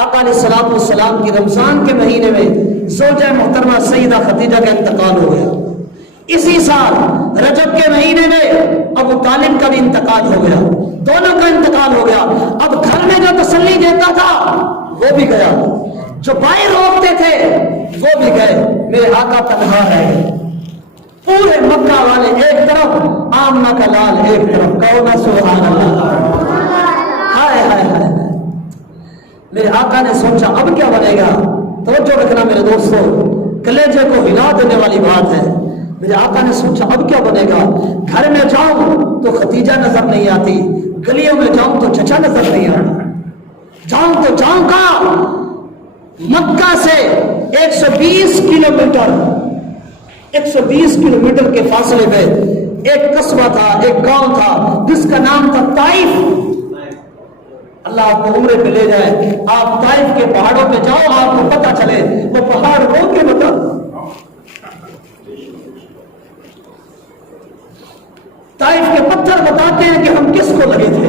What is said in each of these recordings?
آقا علیہ الصلوۃ والسلام کی رمضان کے مہینے میں زوجہ محترمہ سیدہ خدیجہ کا انتقال ہو گیا. اسی سال رجب کے مہینے میں ابو طالب کا بھی انتقال ہو گیا. دونوں کا انتقال ہو گیا. اب گھر میں جو تسلی دیتا تھا وہ بھی گیا, جو بھائی روکتے تھے وہ بھی گئے. میرے آقا تنہا رہ گئے. پورے مکہ والے ایک طرف, آمنہ کا لال ایک طرف. کہو نا سبحان اللہ. ہائے ہائے ہائے. میرے آقا نے سوچا اب کیا بنے گا. توجہ رکھنا میرے دوستو, کلیجے کو ہلا دینے والی بات ہے. میرے آقا نے سوچا اب کیا بنے گا. گھر میں جاؤں تو خدیجہ نظر نہیں آتی, گلیوں میں جاؤں تو چچا نظر نہیں آتا, جاؤں تو جاؤں کا. مکہ سے 120 کلومیٹر کے فاصلے میں ایک قصبہ تھا, ایک گاؤں تھا جس کا نام تھا طائف. اللہ آپ کو عمرے پہ لے جائے, آپ طائف کے پہاڑوں پہ جاؤ, آپ کو پتہ چلے وہ پہاڑ رو کے بتا. طائف کے پتھر بتاتے ہیں کہ ہم کس کو لگے تھے.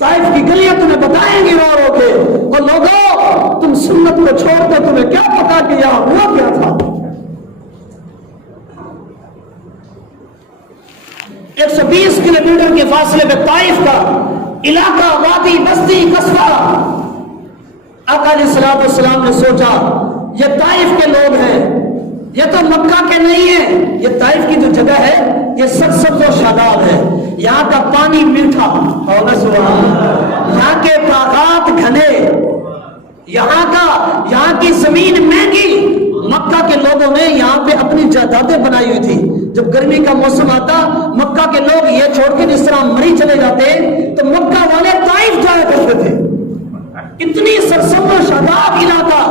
طائف کی گلیاں تمہیں بتائیں گی رو رو کے, اور لوگوں تم سنت کو چھوڑ دو, تمہیں کیا پتا کہ یہاں ہوا کیا تھا. 120 کلومیٹر کے فاصلے میں طائف کا علاقہ, وادی, بستی, قصبہ. آقا علیہ الصلوۃ والسلام نے سوچا یہ طائف کے لوگ ہیں, یہ تو مکہ کے نہیں ہیں. یہ طائف کی جو جگہ ہے یہ سرسبز و شاداب ہے, یہاں کا پانی میٹھا, اور یہاں کے باغات گھنے, یہاں کی زمین مہنگی. مکہ کے لوگوں نے یہاں پہ اپنی جائیدادیں بنائی ہوئی تھی. جب گرمی کا موسم آتا مکہ کے لوگ یہ چھوڑ کے جس طرح مری چلے جاتے تو مکہ والے طائف جایا کرتے تھے. اتنی سرسبز و شاداب علاقہ.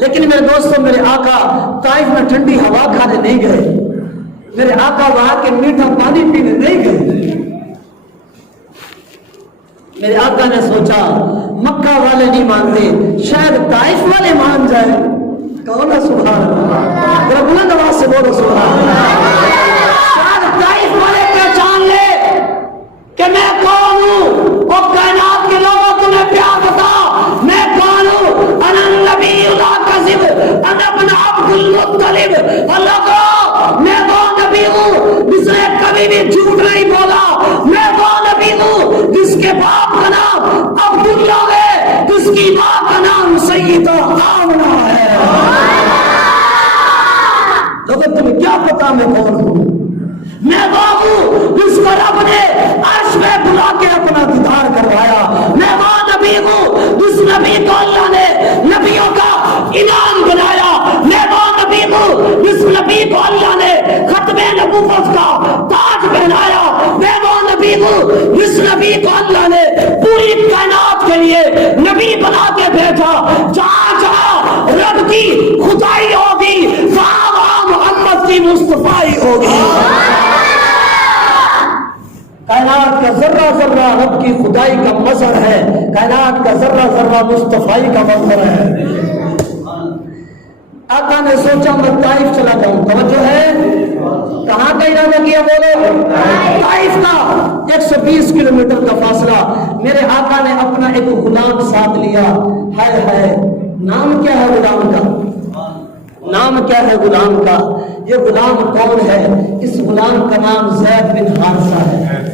لیکن میرے دوستوں, میرے آقا طائف میں ٹھنڈی ہوا کھانے نہیں گئے, میرے آقا وہاں کے میٹھا پانی پینے نہیں گئے. میرے آقا نے سوچا مکہ والے نہیں مانتے, شاید طائف والے مان جائے. کہو نا سبحان اللہ, ذرا بلند آواز سے بولو سبحان اللہ. شاید طائف والے پہچان لے کہ میں کون ہوں. اور کائنات کے لوگوں تمہیں پیار بتا میں کون ہوں. انا النبی لا کذب, انا ابن عبد المطلب. اللہ, میں وہ نبی ہوں جس نے کبھی بھی جھوٹ نہیں بولا. میں وہ نبی ہوں جس کے باپ کا نام عبداللہ ہے, جس کی ماں کا نام سیدہ آمنہ ہے. لیکن تمہیں کیا پتا میں کون ہوں. میں وہ ہوں جس کو رب نے عرش میں بلا کے اپنا دیدار کروایا. میں وہ نبی ہوں جس نبی کو اللہ نے نبیوں کا امام بنایا. میں وہ نبی ہوں جس نبی کو اللہ نے ختم نبوت کا تاج پہنایا. میں وہ نبی ہوں جس نبی کو اللہ نے پوری کائنات کے لیے نبی بنا کے بھیجا. جہاں جہاں رب کی خدائی ہوگی وہاں محمد کی مصطفیٰ ہوگی. کائنات کا ذرہ ذرہ رب کی خدائی کا مظہر ہے, کائنات کا ذرہ ذرہ مصطفیٰ کا مظہر ہے. آقا نے سوچا میں طائف چلا جاؤں. توجہ ہے, کہاں کا ارادہ کیا بولو؟ طائف کا. 120 کلومیٹر کا فاصلہ. میرے آقا نے اپنا ایک غلام ساتھ لیا. ہائے ہائے, نام کیا ہے غلام کا؟ نام کیا ہے غلام کا؟ یہ غلام کون ہے؟ اس غلام کا نام زید بن حارثہ ہے.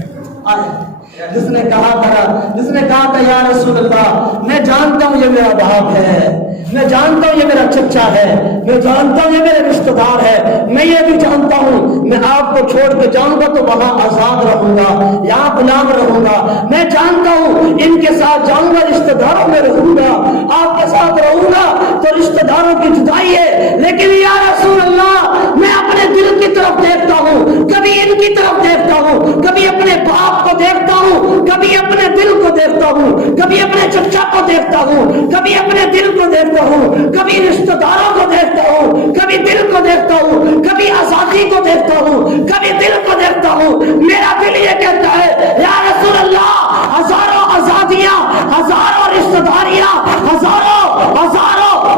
جس نے کہا تھا یا رسول اللہ, میں جانتا ہوں یہ میرا باپ ہے, میں جانتا ہوں یہ میرا چچا ہے, میں جانتا ہوں یہ میرے رشتہ دار ہے, میں یہ بھی جانتا ہوں میں آپ کو چھوڑ کے جاؤں گا تو وہاں آزاد رہوں گا, یہاں غلام رہوں گا. میں جانتا ہوں ان کے ساتھ جاؤں گا رشتہ داروں میں رہوں گا, آپ کے ساتھ رہوں گا تو رشتہ داروں کی جدائی ہے. لیکن یا رسول اللہ میں اپنے دل کی طرف دیکھتا ہوں, کبھی ان کی طرف دیکھتا ہوں, کبھی اپنے باپ کو دیکھتا ہوں, کبھی اپنے دل کو دیکھتا ہوں, کبھی اپنے چچا کو دیکھتا ہوں, کبھی اپنے دل کو دیکھتا ہوں, کبھی رشتہ داروں کو دیکھتا ہوں, کبھی دل کو دیکھتا ہوں, کبھی آزادی کو دیکھتا ہوں, کبھی دل کو دیکھتا ہوں. میرا دل یہ کہتا ہے یا رسول اللہ ہزاروں آزادیاں, ہزاروں رشتہ داریاں, ہزاروں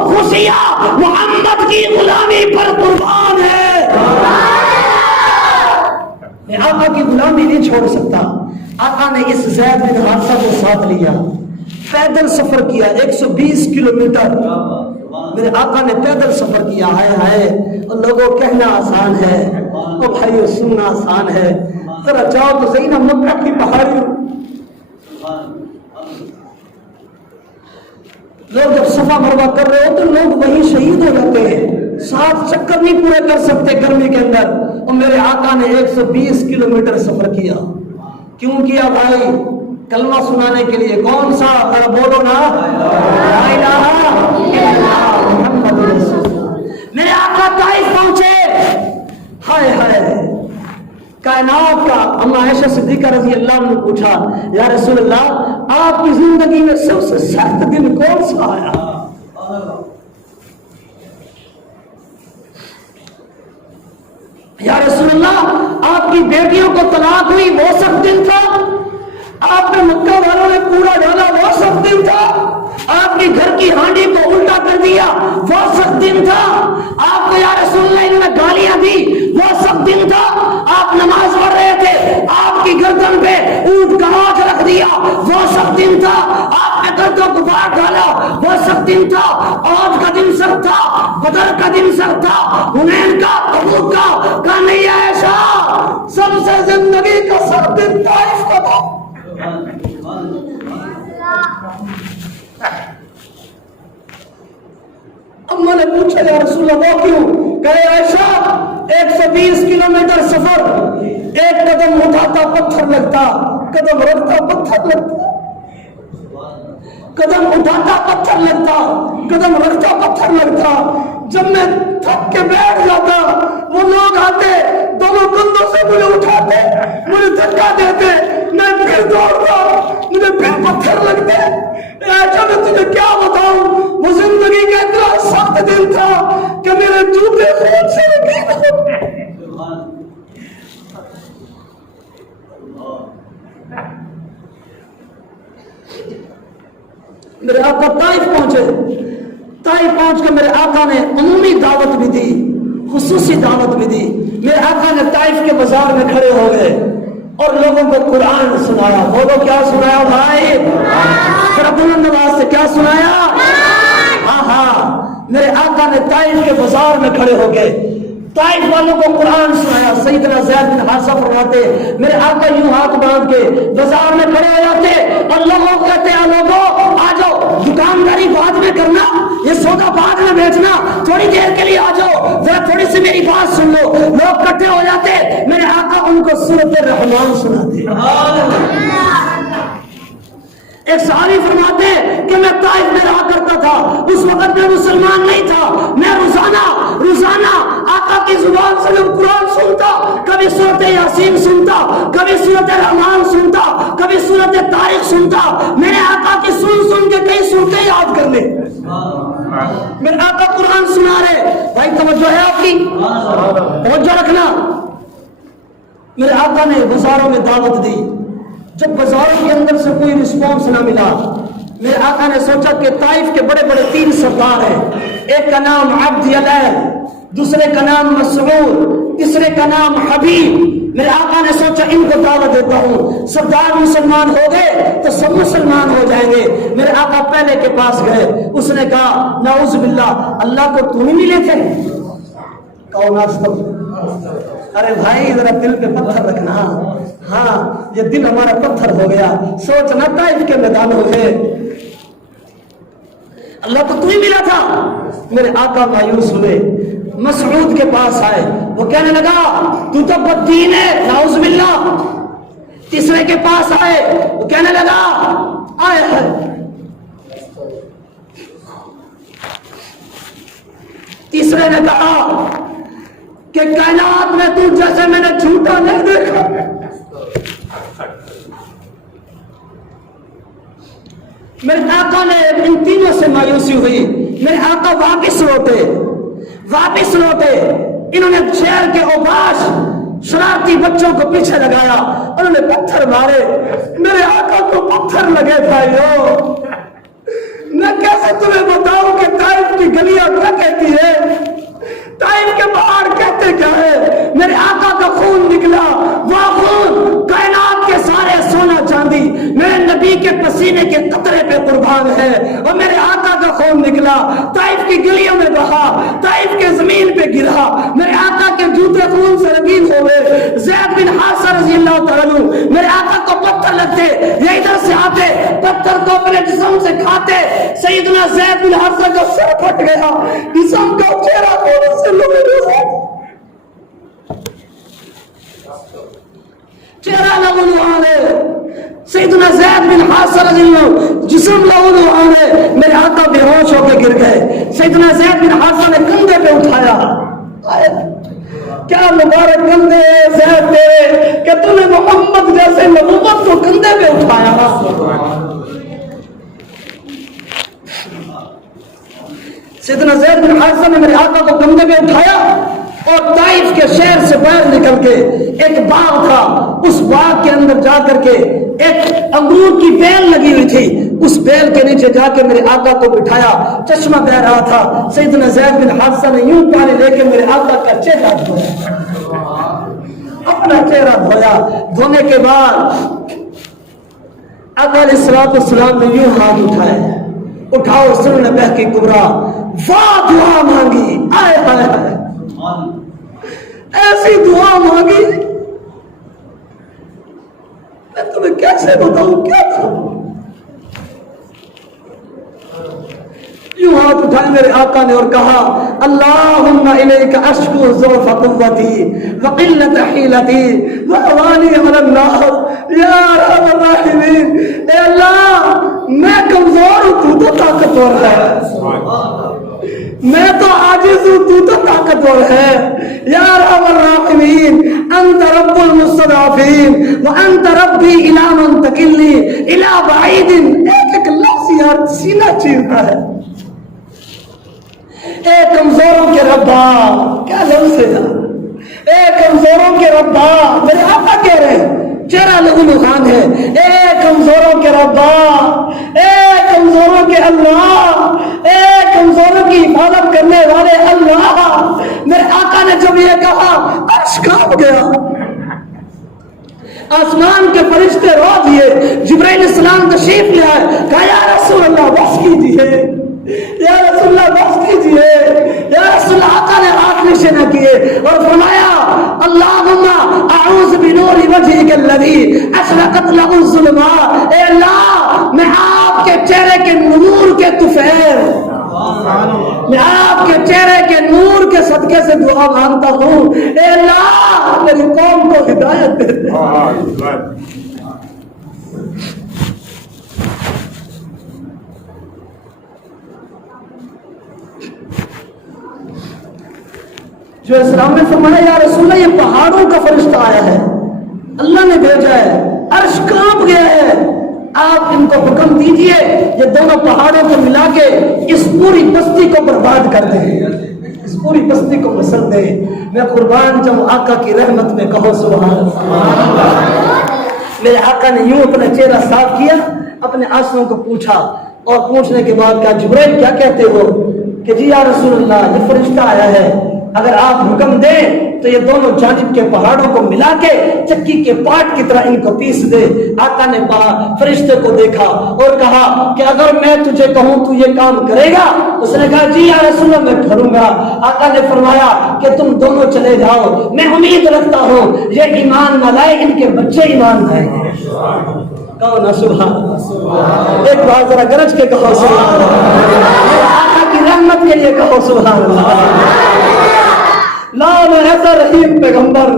خوشیاں محمد کی غلامی پر قربان ہے. میں آقا کی غلامی نہیں چھوڑ سکتا. آقا نے اس زید بن حارثہ کو ساتھ لیا. پیدل سفر کیا 120 کلومیٹر میرے آقا نے پیدل سفر کیا. ہائے ہائے اور لوگوں کہنا آسان ہے اور بھائیو سننا آسان ہے. ذرا جاؤ تو صحیح نا مکہ کی پہاڑی. لوگ جب صفا مروا کر رہے ہو تو لوگ وہیں شہید ہو جاتے ہیں. 7 چکر نہیں پورے کر سکتے گرمی کے اندر. اور میرے آقا نے 120 کلومیٹر سفر کیا. کیوں کیا بھائی؟ کلمہ سنانے کے لیے. کون سا؟ ذرا بولو نا لا الہ الا اللہ محمد رسول اللہ. میرے آقا طائف پہنچے. ہائے ہائے کائنات کا اما عائشہ صدیقہ رضی اللہ عنہ نے پوچھا یا رسول اللہ آپ کی زندگی میں سب سے سخت دن کون سا آیا؟ یا رسول اللہ آپ کی بیٹیوں کو طلاق ہوئی وہ سخت دن تھا؟ آپ نے مکہ والوں نے پورا ڈالا وہ سخت دن تھا؟ آپ کی گھر کی ہانڈی کو الٹا کر دیا وہ سخت دن تھا؟ آپ کو یا رسول اللہ انہوں نے گالیاں دی وہ سخت دن تھا؟ آپ نماز پڑھ رہے تھے آپ کی گردن پہ اونٹ کا نوچ رکھ دیا وہ سخت دن تھا؟ آپ نے گردوں کو باہر ڈالا وہ سخت دن تھا؟ عہد کا دن سخت تھا؟ بدر کا دن سخت تھا؟ حنین کا؟ تبوک کا نہیں عائشہ سب سے زندگی کا سخت دن طائف کا تھا. اما نے پوچھا یا رسول اللہ وہ کیوں؟ کہے عائشہ 120 کلومیٹر سفر ایک قدم اٹھاتا پتھر لگتا قدم رکھتا پتھر لگتا قدم اٹھاتا پتھر لگتا قدم رکھتا پتھر لگتا. جب میں تھک کے بیٹھ جاتا وہ لوگ آتے دونوں کندھوں سے مجھے اٹھاتے مجھے دھکا دیتے میں پھر دوڑتا مجھے پھر پتھر لگتے. ایسا میں تجھے کیا بتاؤں وہ زندگی کا اتنا سخت دن تھا کہ میرے جوتے خون سے لگے. میرے آقا طائف پہنچے. طائف پہنچ کے میرے آقا نے عمومی دعوت بھی دی خصوصی دعوت بھی دی. میرے آقا نے طائف کے بازار میں کھڑے ہو گئے اور لوگوں کو قرآن سنایا. بولو کیا سنایا بھائی؟ ذرا بلند آواز سے کیا سنایا؟ ہاں ہاں میرے آقا نے طائف کے بازار میں کھڑے ہو گئے طائف والوں کو قرآن سنایا. سیدنا زید بن حارثہ فرماتے میرے آقا یوں ہاتھ باندھ کے بازار میں کھڑے ہو جاتے اور لوگوں کو کہتے ہیں لوگوں آ جاؤ دکانداری بعد میں کرنا یہ سودا بعد میں بیچنا تھوڑی دیر کے لیے آ جاؤ ذرا تھوڑی سی میری بات سن لو. لوگ اکٹھے ہو جاتے میرے آقا ان کو سورۃ الرحمن سناتے. ایک صحابی فرماتے کہ میں طائف میں رہا کرتا تھا اس وقت میں مسلمان نہیں تھا. میں روزانہ آقا کی زبان سے جب قرآن سنتا کبھی سورۃ یاسین سنتا کبھی سورۃ الرحمن سنتا کبھی سورۃ طارق سنتا. میرے آقا کی سن کے کئی صورتیں یاد کر لے. میرے آقا قرآن سنا رہے. بھائی توجہ ہے آپ کی؟ توجہ رکھنا. میرے آقا نے بازاروں میں دعوت دی. جب بازاروں کے اندر سے کوئی رسپانس نہ ملا میرے آقا نے سوچا کہ طائف کے بڑے بڑے 3 سردار ہیں. ایک کا نام عبد یلیل دوسرے کا نام مسعود تیسرے کا نام حبیب. میرے آقا نے سوچا ان کو دعوت دیتا ہوں سردار مسلمان ہو گئے تو سب مسلمان ہو جائیں گے. میرے آقا پہلے کے پاس گئے. اس نے کہا نعوذ باللہ اللہ کو تم ہی ملے تھے؟ کہو ارے بھائی ذرا دل پہ پتھر رکھنا. ہاں یہ دل ہمارا پتھر ہو گیا. سوچنا طائف کے میدان ہو گئے اللہ تو ہی ملا تھا. میرے آقا مایوس ہوئے مسعود کے پاس آئے. وہ کہنے لگا تو تو بددین ہے نعوذ باللہ. تیسرے کے پاس آئے وہ کہنے لگا آئے تیسرے نے کہا کہ کائنات میں تو جیسے میں نے جھوٹا نہیں دیکھا. میرے آقا نے ان تینوں سے مایوسی ہوئی. میرے آقا واپس لوٹے. انہوں نے شہر کے اوباش شرارتی بچوں کو پیچھے لگایا انہوں نے پتھر مارے. میرے آقا کو پتھر لگے بھائیو. میں کیسے تمہیں بتاؤں کہ طائف کی گلیاں کیا کہتی ہے طائف کے پہاڑ کہتے کیا ہے. میرے آقا کا خون نکلا. وہ خون کائنات کے سارے سونا چاندی میرے نبی کے پسینے کے قطرے پہ پہ قربان ہے۔ اور میرے آقا کا خون نکلا، طائف کی گلیوں میں بہا، طائف کے زمین پہ گرا، میرے آقا کے جوتے خون سے رنگین ہو گئے۔ زید بن حارثہ رضی اللہ تعالیٰ عنہ، میرے آقا کو پتھر لگتے، یہ ادھر سے آتے، پتھر کو اپنے جسم سے کھاتے، سیدنا زید بن حارثہ کا سر پھٹ گیا، جسم کا چہرہ خون سے لہو چہرہ لہو ہے۔ سیدنا زید بن حارثہ رضی اللہ جسم لہو ہے، میرے آقا بے ہوش ہو کے گر گئے۔ سیدنا زید بن حارثہ نے کندھے پہ اٹھایا، کیا مبارک کندھے زید تیرے کہ تو نے محمد جیسے نبوت کو کندھے پہ اٹھایا۔ سیدنا زید بن حارثہ نے میرے آقا کو کندھے پہ اٹھایا اور طائف کے شہر سے باہر نکل کے ایک باغ تھا، اس باغ کے اندر جا کر کے ایک انگور کی بیل لگی ہوئی تھی، اس بیل کے نیچے جا کے میرے آقا کو بٹھایا، چشمہ بہ رہا تھا۔ سیدنا زید بن حارثہ نے یوں پانی لے کے میرے آقا کا چہرہ دھویا، اپنا چہرہ دھویا۔ دھونے کے بعد آقا علیہ السلام نے یوں ہاتھ اٹھائے، اٹھاؤ سن بہ کی کبرا، واہ دعا مانگی، آئے ہائے ہائے ایسی دعا مانگی، میں تمہیں کیسے بتاؤں کیا تھا۔ یوں ہاتھ اٹھائے میرے آقا نے اور کہا اللہم الیک اشکو ضعف قوتی وقلت حیلتی واوانی علی النار، یا ارحم الراحمین، اے اللہ میں کمزور ہوں تو تو طاقتور ہے، میں تو عاجز ہوں تو تو طاقتور ہے، یا ارحم الراحمین انت رب المستضعفین وانت ربی الی من تکلنی الی بعید۔ ایک ایک لفظ یار سینہ چیرتا ہے، اے کمزوروں کے ربا، کیا لفظ ہے یار، اے کمزوروں کے ربا، میرے آقا کہہ رہے ہیں، چہرہ لہو لہان ہے، اے کمزوروں کے ربا، اے کمزوروں کے اللہ، اے کمزوروں کی حفاظت کرنے والے اللہ۔ میرے آقا نے جب یہ کہا عرش کانپ گیا، آسمان کے فرشتے رو دیے، جبرائیل السلام تشریف لے آئے، کہا یا رسول اللہ بس کیجئے، یا رسول اللہ بس کیجئے، یا رسول اللہ۔ آقا نے ہاتھ نیچے نہ کیے اور فرمایا اللہم اعوذ بنور وجہک الذی اشرقت لہ الظلمات، اے اللہ میں آپ کے چہرے کے نور کے طفیل، میں آپ کے چہرے کے نور کے صدقے سے دعا مانگتا ہوں، اے اللہ میری قوم کو ہدایت دے دے۔ جو اسلام نے فرمایا یا رسول اللہ یہ پہاڑوں کا فرشتہ آیا ہے، اللہ نے بھیجا ہے، عرش کانپ گیا ہے، آپ ان کو حکم دیجئے یہ دونوں پہاڑوں کو ملا کے اس پوری بستی کو برباد کر دیں، اس پوری بستی کو مسل دیں۔ میں قربان جب آقا کی رحمت میں کہو سبحان اللہ۔ میرے آقا نے یوں اپنا چہرہ صاف کیا، اپنے آنسوؤں کو پوچھا اور پوچھنے کے بعد کہا جبرائیل کیا کہتے ہو؟ کہ جی یا رسول اللہ یہ فرشتہ آیا ہے، اگر آپ حکم دیں تو یہ دونوں جانب کے پہاڑوں کو ملا کے چکی کے پاٹ کی طرح ان کو پیس دے۔ آقا نے فرشتے کو دیکھا اور کہا کہ اگر میں تجھے کہوں تو یہ کام کرے گا؟ اس نے کہا جی یا رسول اللہ میں کروں گا۔ آقا نے فرمایا کہ تم دونوں چلے جاؤ، میں امید رکھتا ہوں یہ ایمان نہ لائے ان کے بچے ایمان لائیں گے۔ کہو نا سبحان اللہ، ایک بار ذرا گرج کے کہو سبحان اللہ، آقا کی رحمت کے لیے کہو سبحان اللہ۔ لاؤ نہ ایسا رحیم پیغمبر،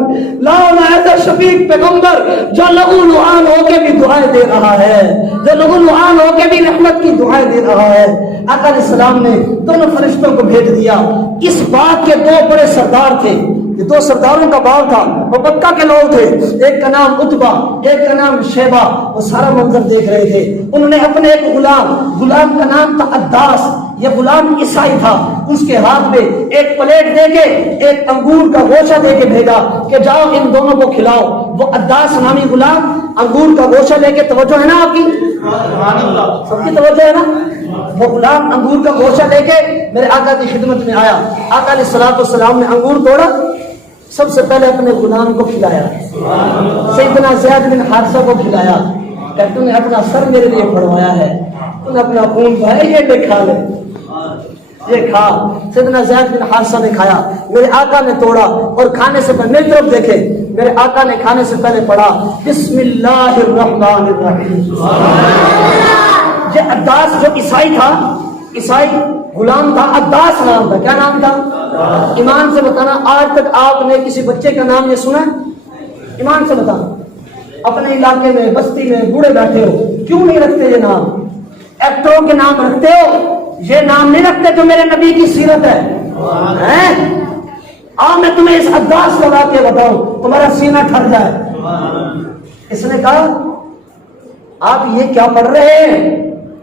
لاؤ نہ ایسا شفیق پیغمبر جو لہو لعان ہو کے بھی دعائیں دے رہا ہے، جو لہو لعان ہو کے بھی رحمت کی دعائیں دے رہا ہے۔ آقا علیہ السلام نے دونوں فرشتوں کو بھیج دیا۔ اس باغ کے دو بڑے سردار تھے، یہ دو سرداروں کا باغ تھا، وہ مکہ کے لوگ تھے، ایک کا نام عتبہ ایک کا نام شیبہ۔ وہ سارا منظر دیکھ رہے تھے، انہوں نے اپنے ایک غلام کا نام تھا عداس، یہ غلام عیسائی تھا، اس کے ہاتھ میں ایک پلیٹ دے کے ایک انگور کا گوشہ دے کے بھیجا کہ جاؤ ان دونوں کو کھلاؤ۔ وہ عداس نامی غلام انگور کا گوشہ لے کے، توجہ ہے نا آپ کی، سب کی توجہ ہے نا، وہ غلام انگور کا گوشہ لے کے میرے آقا کی خدمت میں آیا۔ آقا علیہ السلام نے انگور توڑا، سب سے پہلے اپنے غلام کو کھلایا، سیدنا زید بن حارثہ کو کھلایا، کہ تم نے اپنا سر میرے لیے پڑوایا ہے، تم اپنا خون بھائی یہ لے کھا لے، یہ کھا۔ سیدنا زید بن حارثہ نے کھایا، میرے آقا نے توڑا اور کھانے سے پہلے میری طرف دیکھے، میرے آقا نے کھانے سے پہلے پڑھا بسم اللہ الرحمن الرحیم۔ یہ عداس جو عیسائی تھا، عیسائی غلام تھا، عداس نام تھا۔ کیا نام تھا؟ ایمان سے بتانا آج تک آپ نے کسی بچے کا نام یہ سنا ہے؟ ایمان سے بتانا، اپنے علاقے میں بستی میں بوڑھے بیٹھے ہو، کیوں نہیں رکھتے یہ نام؟ ایکٹروں کے نام رکھتے ہو، یہ نام نہیں رکھتے جو میرے نبی کی سیرت ہے۔ آؤ میں تمہیں اس عداس لگا کے بتاؤں، تمہارا سینہ ٹھر جائے۔ اس نے کہا آپ یہ کیا پڑھ رہے ہیں؟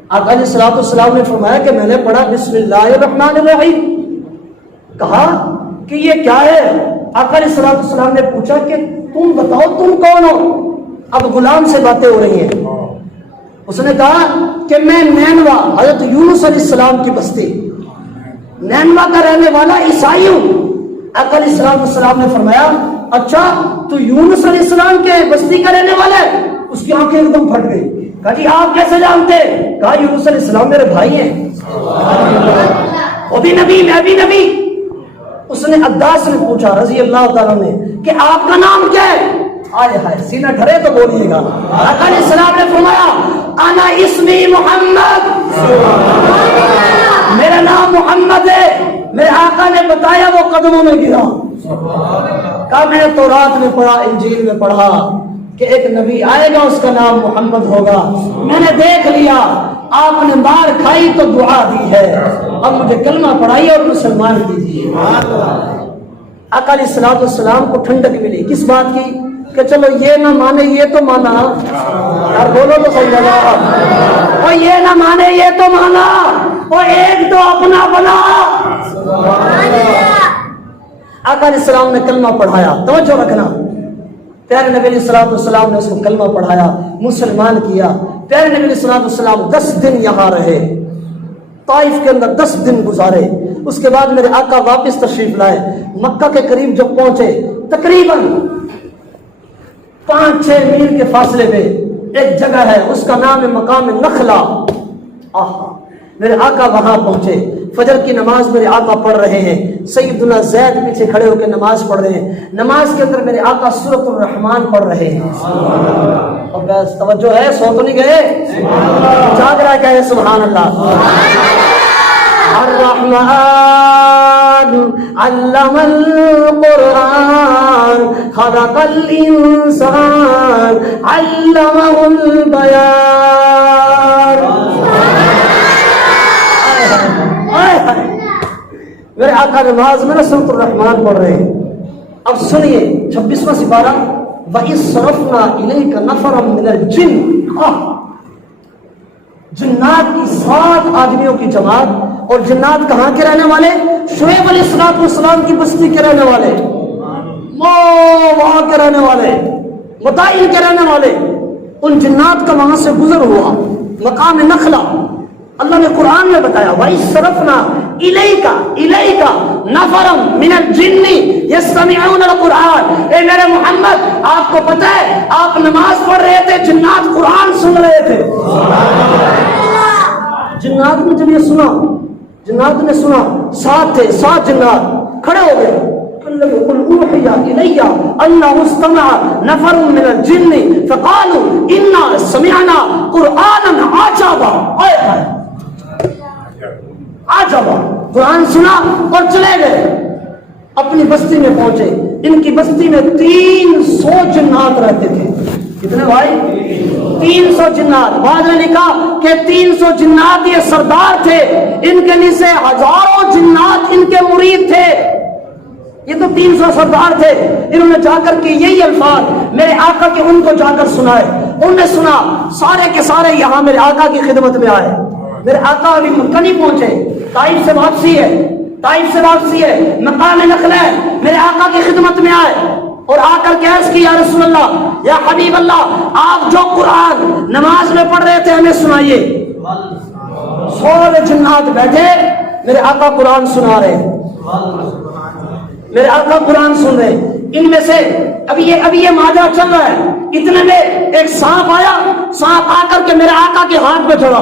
آقا علیہ الصلوۃ والسلام نے فرمایا کہ میں نے پڑھا بسم اللہ الرحمن الرحیم۔ کہا کہ یہ کیا ہے؟ آقا علیہ الصلوۃ والسلام نے پوچھا کہ تم بتاؤ تم کون ہو؟ اب غلام سے باتیں ہو رہی ہیں۔ اس نے کہا کہ میں نینوا، حضرت یونس علیہ السلام کی بستی نینوا کا رہنے والا عیسائی ہوں۔ آقا علیہ الصلوۃ والسلام نے فرمایا اچھا تو یونس علیہ السلام کے بستی کا رہنے والا ہے؟ اس کی آنکھیں ایک دم پھٹ گئی۔ کہا جی آپ کیسے جانتے؟ کہا یونس علیہ السلام میرے بھائی ہیں، وہ بھی نبی میں بھی نبی۔ اس نے عداس نے پوچھا رضی اللہ تعالیٰ نے کہ آپ کا نام کیا ہے؟ آئے ہائے سینہ ڈھرے تو بولیے گا۔ آقا علیہ السلام نے فرمایا انا اسمی محمد، میرا نام محمد ہے۔ میرے آقا نے بتایا، وہ قدموں میں گرا۔ کہا میں نے تورات میں پڑھا، انجیل میں پڑھا کہ ایک نبی آئے گا اس کا نام محمد ہوگا، میں نے دیکھ لیا، آپ نے مار کھائی تو دعا دی ہے، اب مجھے کلمہ پڑھائیے اور مسلمان کیجیے۔ آقا علیہ الصلوۃ والسلام کو ٹھنڈک ملی، کس بات کی؟ کہ چلو یہ نہ مانے یہ تو مانا، اور بولو تو صحیح لگا، اور یہ نہ مانے یہ تو مانا، اور ایک تو اپنا بنا۔ آقا علیہ السلام نے کلمہ پڑھایا، توجہ رکھنا، پیارے نبی علیہ الصلوۃ والسلام نے اس کو کلمہ پڑھایا، مسلمان کیا۔ پیارے نبی علیہ الصلوۃ والسلام 10 دن یہاں رہے، طائف کے اندر 10 دن گزارے۔ اس کے بعد میرے آقا واپس تشریف لائے، مکہ کے قریب جب پہنچے، تقریباً 5-6 میل کے فاصلے پہ ایک جگہ ہے، اس کا نام ہے مقام نخلا۔ میرے آقا وہاں پہنچے، فجر کی نماز میرے آقا پڑھ رہے ہیں، سیدنا زید پیچھے کھڑے ہو کے نماز پڑھ رہے ہیں۔ نماز کے اندر میرے آقا سورۃ الرحمن پڑھ رہے ہیں۔ اور بس توجہ ہے، سو تو نہیں گئے؟ جاگ رہا کیا ہے؟ سبحان اللہ۔ الرحمن علم القرآن خلق الانسان علمہ البیان۔ میرے آقا نماز میں سورۃ الرحمن پڑھ رہے ہیں۔ اب سنیے 26واں سپارہ، وَإِذْ صَرَفْنَا إِلَيْكَ نَفَرًا مِنَ الْجِنِّ۔ جنات کی 7 آدمیوں کی جماعت، اور جنات کہاں کے رہنے والے؟ شعیب علیہ السلام کی بستی کے رہنے والے، وہاں کے رہنے والے، مدائن کے رہنے والے۔ ان جنات کا وہاں سے گزر ہوا مقام نخلا۔ اللہ نے قرآن میں بتایا وَإِذْ صَرَفْنَا إِلَيْكَ نَفَرًا مِنَ الْجِنِّ يَسْتَمِعُونَ الْقُرْآنَ۔ اے میرے محمد آپ کو پتہ ہے آپ نماز پڑھ رہے تھے، جنات قرآن سن رہے تھے۔ جنات نے جب یہ سنا، جنات نے سنا، 7 تھے، 7 جنات کھڑے ہو گئے۔ قل اوحی الی انہ استمع نفر من الجن فقالوا انا سمعنا قرآنا عجبا۔ عجبا، قرآن سنا اور چلے گئے، اپنی بستی میں پہنچے۔ ان کی بستی میں 300 جنات رہتے تھے۔ کتنے بھائی؟ 300 جنات۔ بعد نے لکھا کہ 300 جنات یہ سردار تھے، ان کے نیچے ہزاروں جنات ان کے مرید تھے۔ یہ تو 300 سردار تھے۔ انہوں نے جا کر کے یہی الفاظ میرے آقا کے ان کو جا کر سنائے۔ انہوں نے سنا، سارے کے سارے یہاں میرے آقا کی خدمت میں آئے۔ میرے آقا ابھی مکہ نہیں پہنچے، طائف سے واپسی ہے، طائف سے واپسی ہے، مقام نخلا ہے، میرے آقا کی خدمت میں آئے اور آ کر کے عرض کی یا رسول اللہ، یا حبیب اللہ، آپ جو قرآن نماز میں پڑھ رہے تھے ہمیں سنائیے۔ سارے جنات بیٹھے، میرے آقا قرآن سنا رہے ہیں، میرے آقا قرآن سن رہے ہیں۔ ان میں سے ابھی یہ ماجرا چل رہا ہے، اتنے میں ایک سانپ آیا، سانپ آ کر کے میرے آقا کے ہاتھ میں چڑھا۔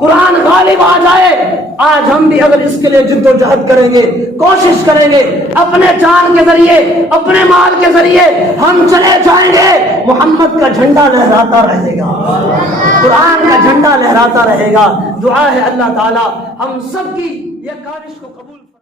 قرآن غالب آ جائے. آج ہم بھی اگر اس کے لیے جد و جہد کریں گے, کوشش کریں گے, اپنے جان کے ذریعے, اپنے مال کے ذریعے ہم چلے جائیں گے, محمد کا جھنڈا لہراتا رہے گا, قرآن کا جھنڈا لہراتا رہے گا. دعا ہے اللہ تعالی ہم سب کی یہ کاوش کو قبول